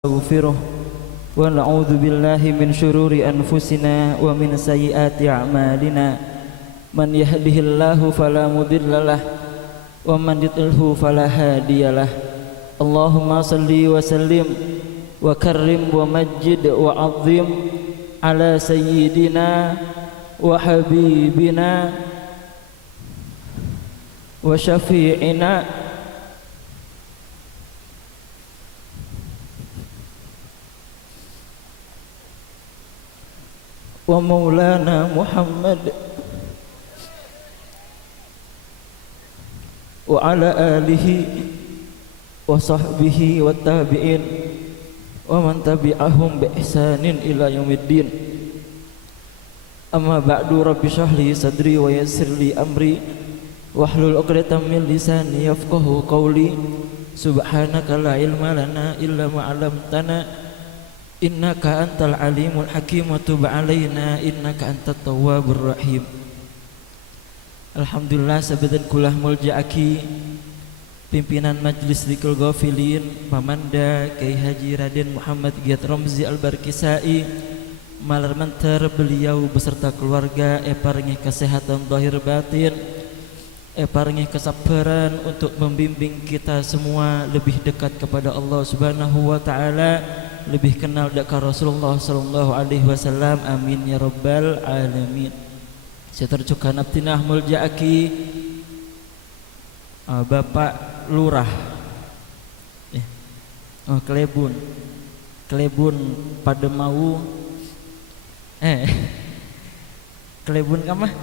ونستغفره ونعوذ بالله من شرور أنفسنا ومن سيئات أعمالنا من يهده الله فلا مضل له ومن يضلل فلا هادي له اللهم صل وسلم وكرم ومجد وعظم على سيدنا وحبيبنا وشفيعنا ومولانا محمد وعلى آله وصحبه والتابعين ومن تبعهم بإحسان إلى يوم الدين أما بعد رب اشرح لي صدري ويسر لي أمري واحلل عقدة من لساني يفقهوا قولي سبحانك لا علم لنا إلا ما علمتنا innaka antal alimul hakim wa tub alaina innaka antat tawwabur rahim. Alhamdulillah sabadan kulah mulja'aki pimpinan Majlis Dzikrul Ghafilin Pamanda Kyai Haji Raden Muhammad Giat Romzi Al-Barkisai malar mentar beliau beserta keluarga paringi kesehatan zahir batin paringi kesabaran untuk membimbing kita semua lebih dekat kepada Allah Subhanahu wa taala, lebih kenal dekat Rasulullah sallallahu alaihi wasallam. Amin ya rabbal alamin. Setercukan abtinah mulja'aki Bapak Lurah Klebun Pademau Klebun kamah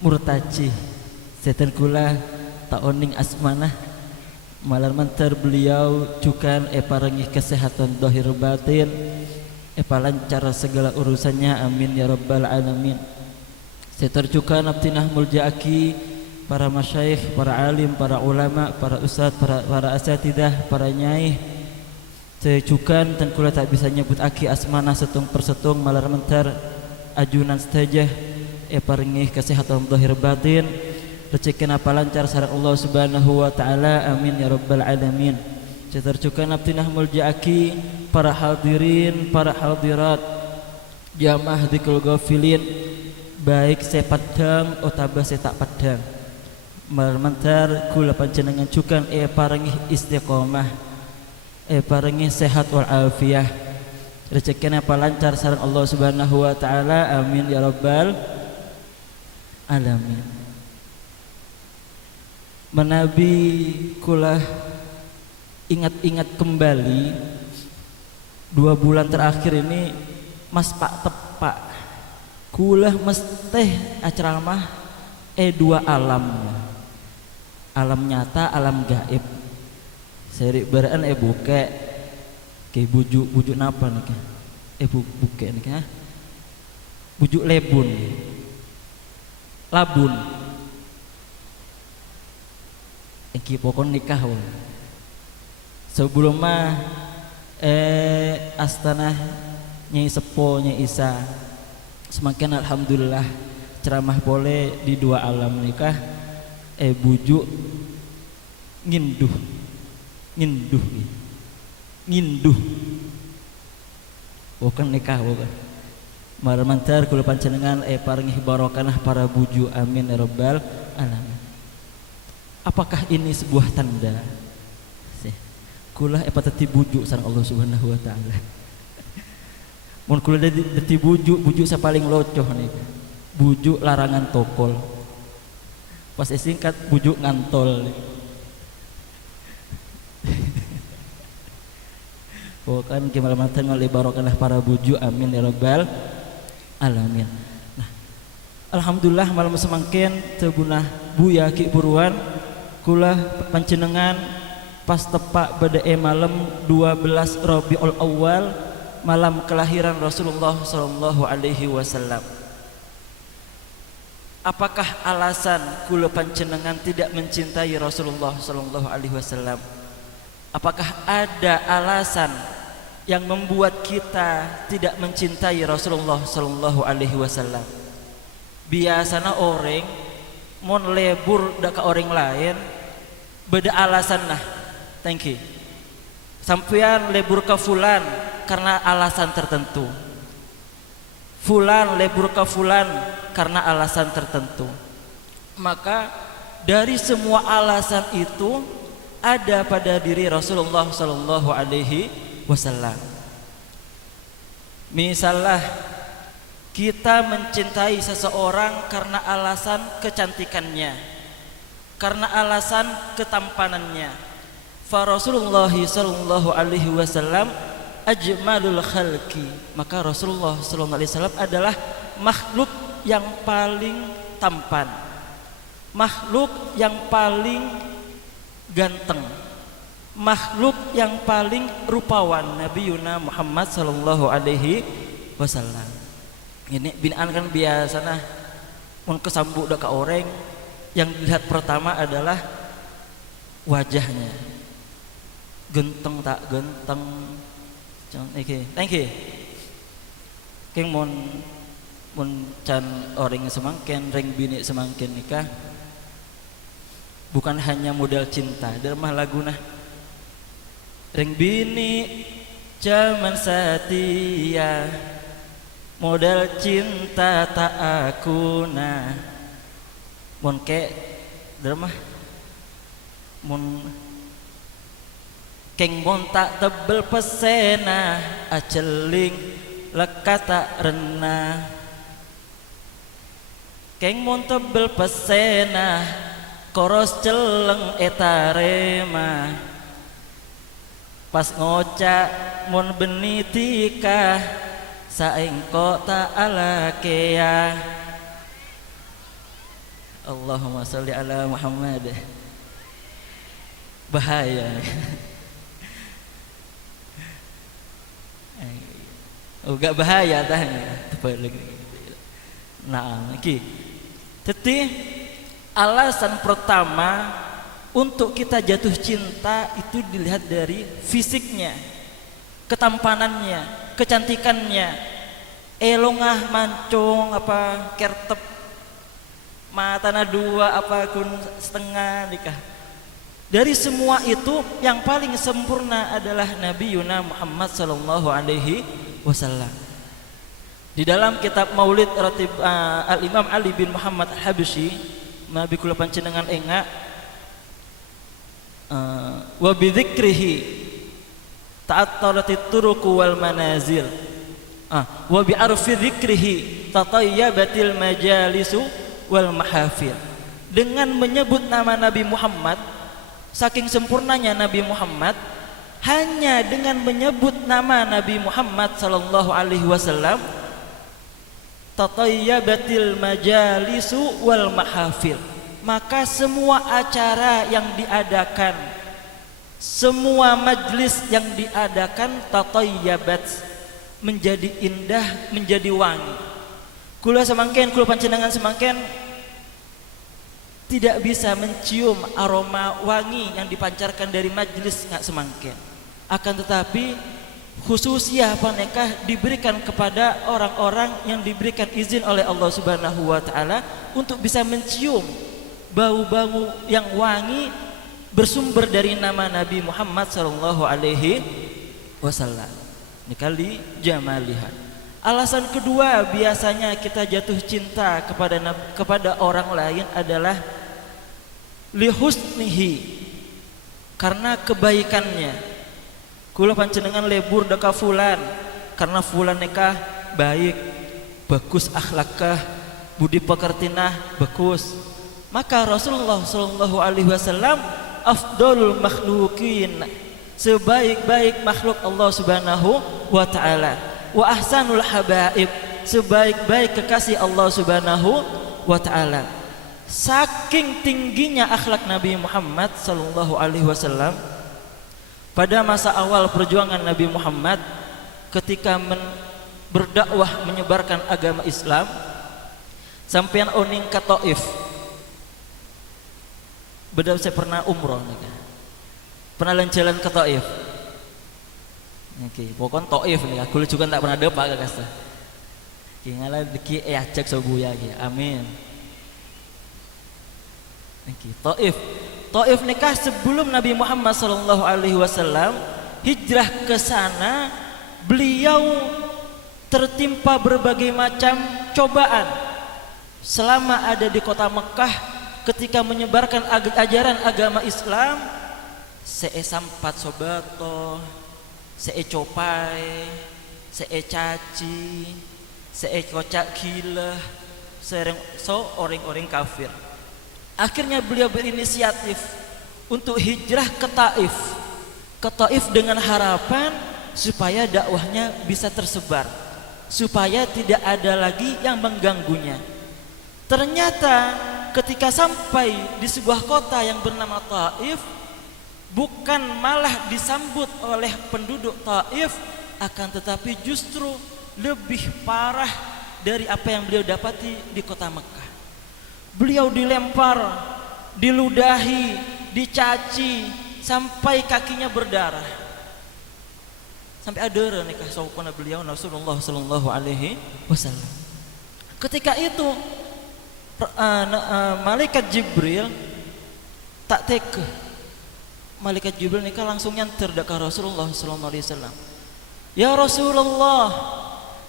Murtaci setan kula taoning asmanah malar mantar beliau cukan parangi kesehatan zahir batin lancar segala urusannya. Amin ya rabbal alamin. Setercukan abtinah mulja'aki para masyayikh, para alim, para ulama, para ustad, para asatidah, para nyai. Secukan dan kula tak bisa nyebut aki asmana setung persetung malar mantar ajunan stajah parangi kesehatan zahir batin, rezeki apa lancar sareng Allah Subhanahu wa taala. Amin ya rabbal alamin. Setercukan abtinah mulja'aki para hadirin, para hadirat jamaah Dzikrul Ghafilin baik sepadang utawa setak padang marmantar kula panjenengan cukan parangi istiqomah parangi sehat wal afiyah, rezeki apa lancar sareng Allah Subhanahu wa taala. Amin ya rabbal alamin. Menabi kula ingat-ingat kembali 2 bulan terakhir ini mas pak tepak kula mesteh ceramah 2 alam nyata alam gaib seri beraan buke ke bujuk napa nih buke nih bujuk labun iki pokon nikah sebelum mah astana Nyai Sepo Nyai Isa semakin alhamdulillah ceramah boleh di 2 alam nikah bujuk nginduh bukan nikah bukan marmantar kula panjenengan paringi barokah para bujuk. Amin ya rabbal alamin. Apakah ini sebuah tanda kula patati bujuk sareng Allah Subhanahu wa taala. Mun kula dadi bujuk sa paling locoh nih. Bujuk larangan tokol. Pas singkat bujuk ngantol. Bukan kimalamatan oleh barokah para bujuk. Amin ya rabbal alamin. Nah, alhamdulillah malam semangkin tegunah buya ki buruan kula panjenengan pas tepak pada malam 12 Rabiul Awal malam kelahiran Rasulullah sallallahu alaihi wasallam. Apakah alasan kula panjenengan tidak mencintai Rasulullah sallallahu alaihi wasallam? Apakah ada alasan yang membuat kita tidak mencintai Rasulullah sallallahu alaihi wasallam? Biasana orang mon lebur dak ka orang lain beda alasan nah. Thank you. Sampean lebur ke fulan karena alasan tertentu. Fulan lebur ke fulan karena alasan tertentu. Maka dari semua alasan itu ada pada diri Rasulullah sallallahu alaihi wasallam. Misalnya kita mencintai seseorang karena alasan kecantikannya, karena alasan ketampanannya. Fa Rasulullah sallallahu alaihi wasallam ajmalul khalqi, maka Rasulullah sallallahu alaihi wasallam adalah makhluk yang paling tampan, makhluk yang paling ganteng, makhluk yang paling rupawan, Nabi Yuna Muhammad sallallahu alaihi wasallam. Ini binaan kan biasanya mun kesambuk ka orang yang dilihat pertama adalah wajahnya, genteng tak genteng. Thank you. Keng mun can orang semangken, reng bini semangken nikah, bukan hanya modal cinta. Dermah laguna reng bini zaman satia, modal cinta tak akuna. Mun ke dermah mun keng mon tak tebel pesena, aceling lekat tak rena. Keng mon tebel pesena, koros celeng etarema. Pas ngoca mon benitika, saengko tak ala kea. Allahumma sholli ala Muhammad. Bahaya. Gak bahaya tanya. Nah, iki. Jadi alasan pertama untuk kita jatuh cinta itu dilihat dari fisiknya, ketampanannya, kecantikannya. Elongah mancung apa kertep matana dua apa kun setengah nikah. Dari semua itu yang paling sempurna adalah Nabi Yuna Muhammad sallallahu alaihi wasallam. Di dalam kitab Maulid Ratib Al-Imam Ali bin Muhammad Al-Habsyi Nabi kula panjenengan enga wa bidzikrihi ta'attalatit turuq wal manazil wa bi arfi dzikrihi tatayyabatil majalisu wal mahafil. Dengan menyebut nama Nabi Muhammad, saking sempurnanya Nabi Muhammad, hanya dengan menyebut nama Nabi Muhammad sallallahu alaihi wasallam tatayyabatil majalisu wal mahafil, maka semua acara yang diadakan, semua majlis yang diadakan tatayyabat, menjadi indah, menjadi wangi. Kula semangken, kula panjenengan semangken tidak bisa mencium aroma wangi yang dipancarkan dari majlis ngak semangken. Akan tetapi khususnya panekah diberikan kepada orang-orang yang diberikan izin oleh Allah Subhanahu wa taala untuk bisa mencium bau-bau yang wangi bersumber dari nama Nabi Muhammad sallallahu alaihi wasallam. Nikali jamaliha. Alasan kedua biasanya kita jatuh cinta kepada orang lain adalah lihusnihi, karena kebaikannya. Kula panjenengan lebur deka fulan karena fulan nikah baik, bagus akhlakah, budi pekertinah bagus. Maka Rasulullah sallallahu alaihi wasallam afdalul makhluqin, sebaik-baik makhluk Allah Subhanahu wa taala. Wa ahsanul habaib, sebaik-baik kekasih Allah Subhanahu wa taala. Saking tingginya akhlak Nabi Muhammad sallallahu alaihi wasallam, pada masa awal perjuangan Nabi Muhammad ketika berdakwah menyebarkan agama Islam, sampean oning ka Taif. Bedau saya pernah umroh nih. Pernah jalan ke Taif. Oke, pokoknya Taif nih, aku juga tak pernah depak guys. Kingala deki ajak sobuya ki. Amin. Oke, Taif. Taif nikah sebelum Nabi Muhammad sallallahu alaihi wasallam hijrah ke sana beliau tertimpa berbagai macam cobaan selama ada di kota Mekah ketika menyebarkan ajaran agama Islam. Saya sampat sobato, saya copai, saya caci, saya kocak gila, orang-orang kafir. Akhirnya beliau berinisiatif untuk hijrah ke Taif. Ke Taif dengan harapan supaya dakwahnya bisa tersebar, supaya tidak ada lagi yang mengganggunya. Ternyata ketika sampai di sebuah kota yang bernama Taif, bukan malah disambut oleh penduduk Taif, akan tetapi justru lebih parah dari apa yang beliau dapati di kota Mekah. Beliau dilempar, diludahi, dicaci sampai kakinya berdarah. Sampai ada nikah saupana beliau Rasulullah sallallahu alaihi wasallam. Ketika itu malaikat Jibril tak teke. Malaikat Jibril nikah langsung nyanter ka Rasulullah sallallahu alaihi wasallam. Ya Rasulullah,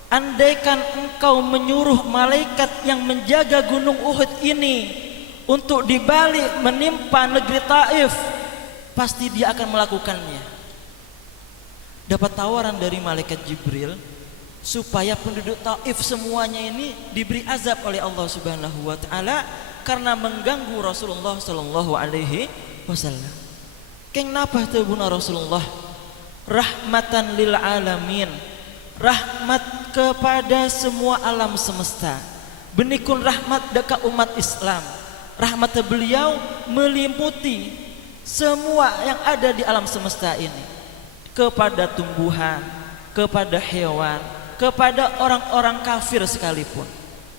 andaikan engkau menyuruh malaikat yang menjaga gunung Uhud ini untuk dibalik menimpa negeri Taif, pasti dia akan melakukannya. Dapat tawaran dari malaikat Jibril supaya penduduk Taif semuanya ini diberi azab oleh Allah Subhanahu wa taala karena mengganggu Rasulullah sallallahu alaihi wasallam. Keng napa teu buna Rasulullah? Rahmatan lil alamin, rahmat kepada semua alam semesta. Benikun rahmat dekat umat Islam. Rahmat beliau meliputi semua yang ada di alam semesta ini, kepada tumbuhan, kepada hewan, kepada orang-orang kafir sekalipun.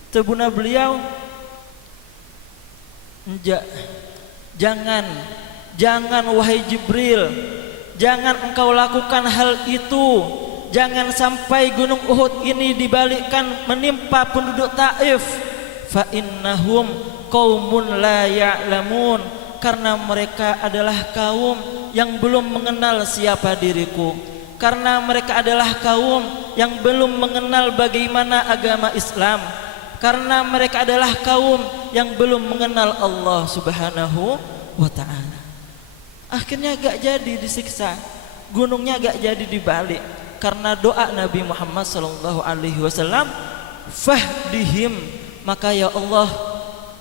Tebuna beliau jangan wahai Jibril, jangan engkau lakukan hal itu. Jangan sampai gunung Uhud ini dibalikkan menimpa penduduk Taif. Fa innahum qaumun la ya'lamun, karena mereka adalah kaum yang belum mengenal siapa diriku, karena mereka adalah kaum yang belum mengenal bagaimana agama Islam, karena mereka adalah kaum yang belum mengenal Allah Subhanahu wa ta'ala. Akhirnya gak jadi disiksa, gunungnya gak jadi dibalik karena doa Nabi Muhammad sallallahu alaihi wasallam, fahdihim, maka ya Allah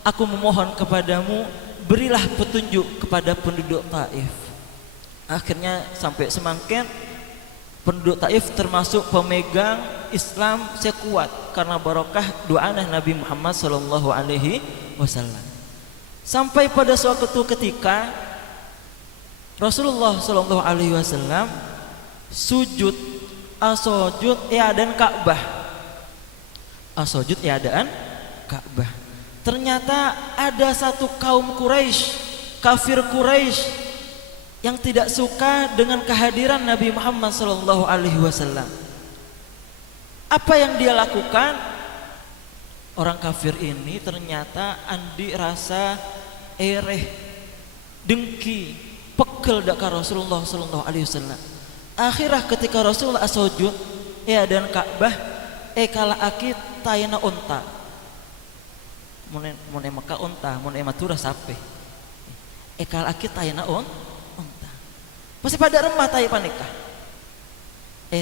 aku memohon kepadamu, berilah petunjuk kepada penduduk Taif. Akhirnya sampai semakin penduduk Taif termasuk pemegang Islam sekuat karena barokah doa Nabi Muhammad sallallahu alaihi wasallam. Sampai pada suatu ketika Rasulullah sallallahu alaihi wasallam sujud i'adan Ka'bah. Sujud i'adan Ka'bah. Ternyata ada satu kaum Quraisy, kafir Quraisy yang tidak suka dengan kehadiran Nabi Muhammad sallallahu alaihi wasallam. Apa yang dia lakukan? Orang kafir ini ternyata andi rasa ereh, dengki, pegel dak Rasulullah sallallahu alaihi wasallam. Akhirnya ketika Rasulullah sujud dan Ka'bah kala akit tayana unta. Mun maka unta, mun matura sape. Kala akit tayana unta. Masih pada remah tay panika.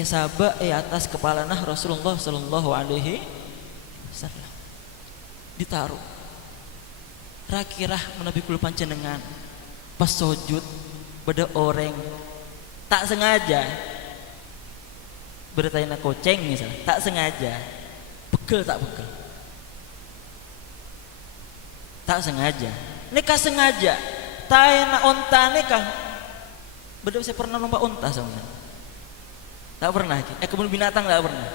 Saba atas kepala Rasulullah sallallahu alaihi wasallam. Ditaruh. Rakirah menabi kula panjenengan pas sujud pada orang tak sengaja bertanya koceng misalnya, tak sengaja pegel tak sengaja nikah sengaja tayana onta nikah beda saya pernah lomba onta sebenarnya tak pernah kebun binatang tak pernah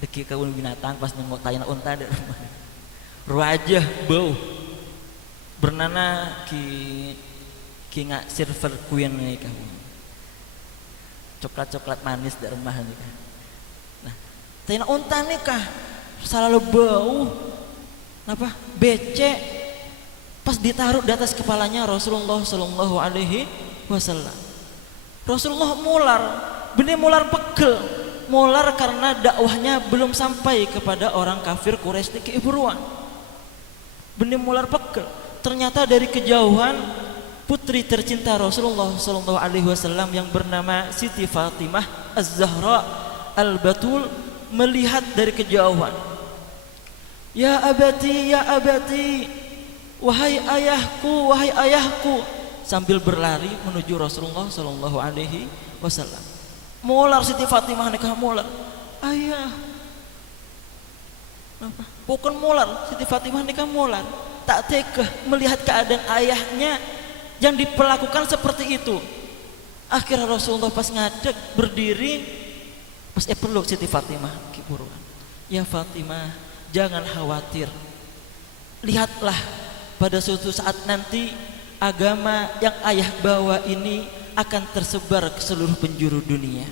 deki kebun binatang pas nengok tayana onta ada ruajah bau bernana ki ngak silver queen nih kamu coklat manis dari rumah nih kan. Nah tayana onta nih kah selalu bau apa becek Pas ditaruh di atas kepalanya Rasulullah sallallahu alaihi wasallam. Rasulullah mular, benih mular pegel, mular karena dakwahnya belum sampai kepada orang kafir Quraisy di Keiburuan. Benih mular pegel. Ternyata dari kejauhan putri tercinta Rasulullah sallallahu alaihi wasallam yang bernama Siti Fatimah Az-Zahra Al-Batul melihat dari kejauhan. Ya abati, wahai ayahku, sambil berlari menuju Rasulullah sallallahu alaihi wasallam. Mular Siti Fatimah nikah mular. Ayah. Apa? Bukan mular, Siti Fatimah nikah mular. Tak tega melihat keadaan ayahnya yang diperlakukan seperti itu. Akhirnya Rasulullah pas ngadeg berdiri, pas peluk Siti Fatimah kiburuan. Ya Fatimah, jangan khawatir. Lihatlah pada suatu saat nanti agama yang ayah bawa ini akan tersebar ke seluruh penjuru dunia.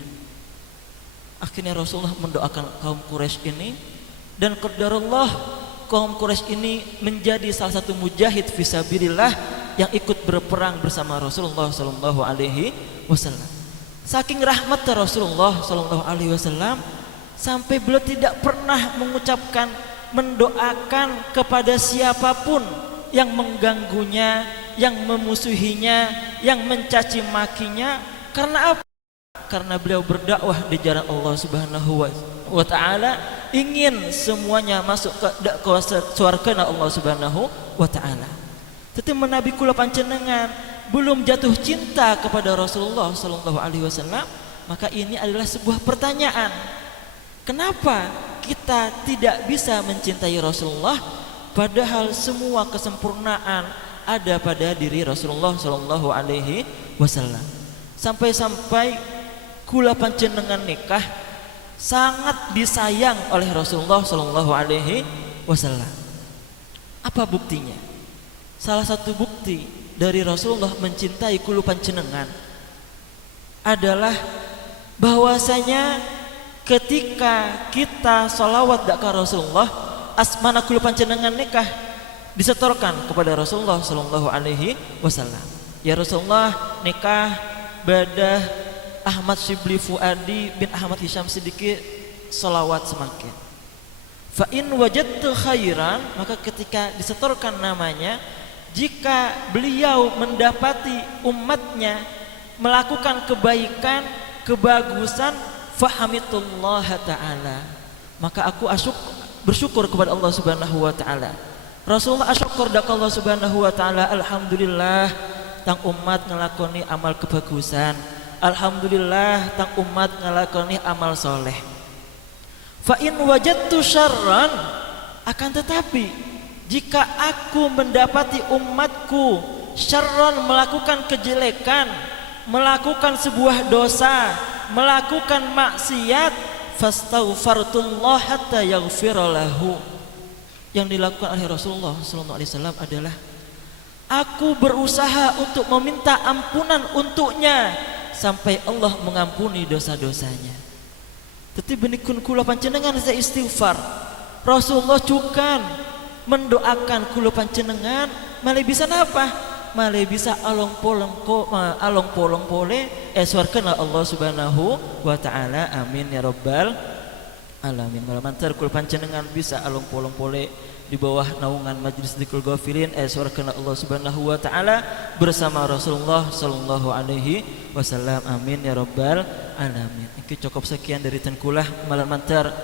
Akhirnya Rasulullah mendoakan kaum Quraisy ini, dan qadarullah kaum Quraisy ini menjadi salah satu mujahid fisabilillah yang ikut berperang bersama Rasulullah sallallahu alaihi wasallam. Saking rahmat Rasulullah sallallahu alaihi wasallam sampai beliau tidak pernah mendoakan kepada siapapun yang mengganggunya, yang memusuhinya, yang mencaci makinya. Karena apa? Karena beliau berdakwah di jalan Allah Subhanahu wa taala, ingin semuanya masuk ke surga Allah Subhanahu wa taala. Tetapi menabi kula panjenengan belum jatuh cinta kepada Rasulullah sallallahu alaihi wasallam, maka ini adalah sebuah pertanyaan. Kenapa kita tidak bisa mencintai Rasulullah padahal semua kesempurnaan ada pada diri Rasulullah sallallahu alaihi wasallam? Sampai-sampai kula panjenengan nikah sangat disayang oleh Rasulullah sallallahu alaihi wasallam. Apa buktinya? Salah satu bukti dari Rasulullah mencintai kula panjenengan adalah bahwasanya ketika kita sholawat ke Rasulullah, asmana kula panjenengan nikah disetorkan kepada Rasulullah sallallahu alaihi wasallam. Ya Rasulullah, nikah badah Ahmad Shibli Fuadi bin Ahmad Hisham Siddiqi, sholawat semakin. Fa in wajadtu khairan, maka ketika disetorkan namanya, jika beliau mendapati umatnya melakukan kebaikan, kebagusan, fahamitullah ta'ala, maka aku bersyukur kepada Allah Subhanahu wa ta'ala. Rasulullah asyukur dak Allah Subhanahu wa ta'ala, alhamdulillah tang umat ngelakoni amal kebagusan, alhamdulillah tang umat ngelakoni amal soleh. Fa in wajadtu syarran, akan tetapi jika aku mendapati umatku syarran, melakukan kejelekan, melakukan sebuah dosa, melakukan maksiat, fastaghfartullah hatta yaghfira lahu. Yang dilakukan oleh Rasulullah sallallahu alaihi wasallam adalah aku berusaha untuk meminta ampunan untuknya sampai Allah mengampuni dosa-dosanya. Tetapi benikun kula panjenengan saya istighfar. Rasulullah juga mendoakan kula panjenengan malah bisa apa? Malah bisa along polong pole swarga Allah Subhanahu wa taala. Amin ya rabbal alamin. Malah mantar kula panjenengan bisa along polong pole di bawah naungan Majelis Dzikrul Ghafilin swarga Allah Subhanahu wa taala bersama Rasulullah sallallahu alaihi wasallam. Amin ya rabbal alamin. Iki cukup sekian dari tenkulah malam mantar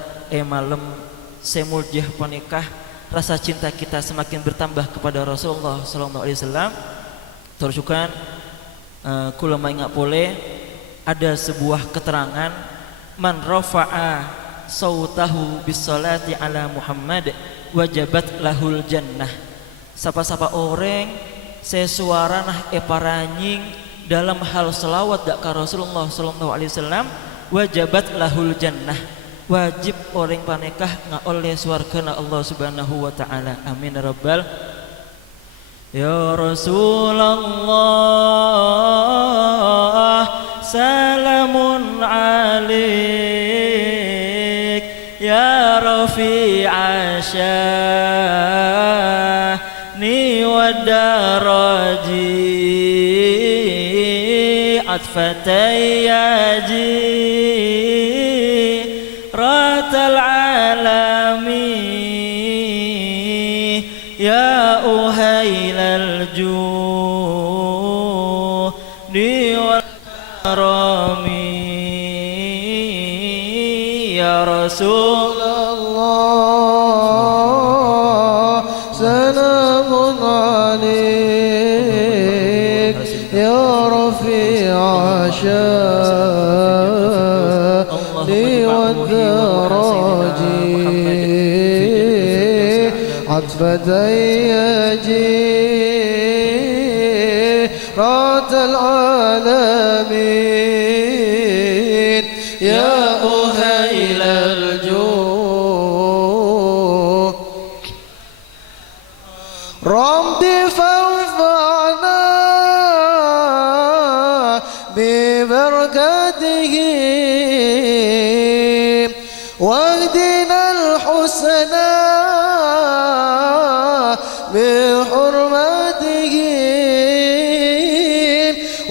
malam semuljah panikah. Rasa cinta kita semakin bertambah kepada Rasulullah sallallahu alaihi wasallam. Terusukan kula maingat boleh ada sebuah keterangan, man rafa'a sautahu bis salati ala Muhammad wajabat lahul jannah. Sapa-sapa orang sesuaranah paranying dalam hal selawat ka Rasulullah sallallahu alaihi wasallam, wajabat lahul jannah, wajib orang panekah oleh swarga Allah Subhanahu wa taala. Amin ya rabbal. Ya Rasulullah salamun alaik ya rafi'a syani wada عطفتي يا جيرة العالم يا أهيل الجود والكرم يا رسول الله سلام عليك يا رفيع شاني والدرج عطفتي جيرة العالمين يا أهيل الجود رمضي فانفعنا ببركته واهدنا الحسنى بحرمته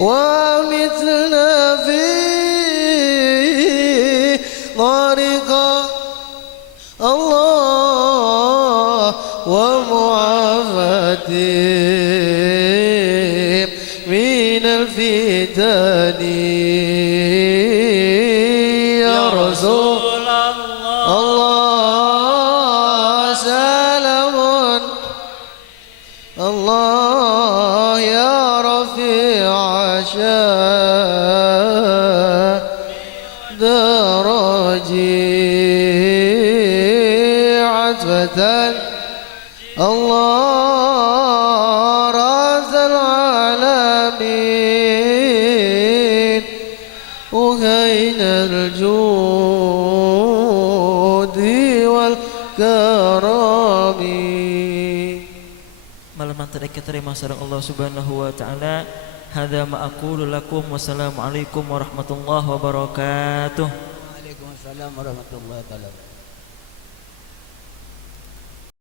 ومثلنا في طريق الله ومعافاته من الفتن يا رسول الله سلام الله يا رفيع شان درجي عتبة الله راز العالمين وهين الجود والكرم. Malam nanti kita terima sareng Allah Subhanahu wa taala. Hadza ma aqulu lakum wassalamualaikum warahmatullahi wabarakatuh. Waalaikumsalam warahmatullahi wabarakatuh.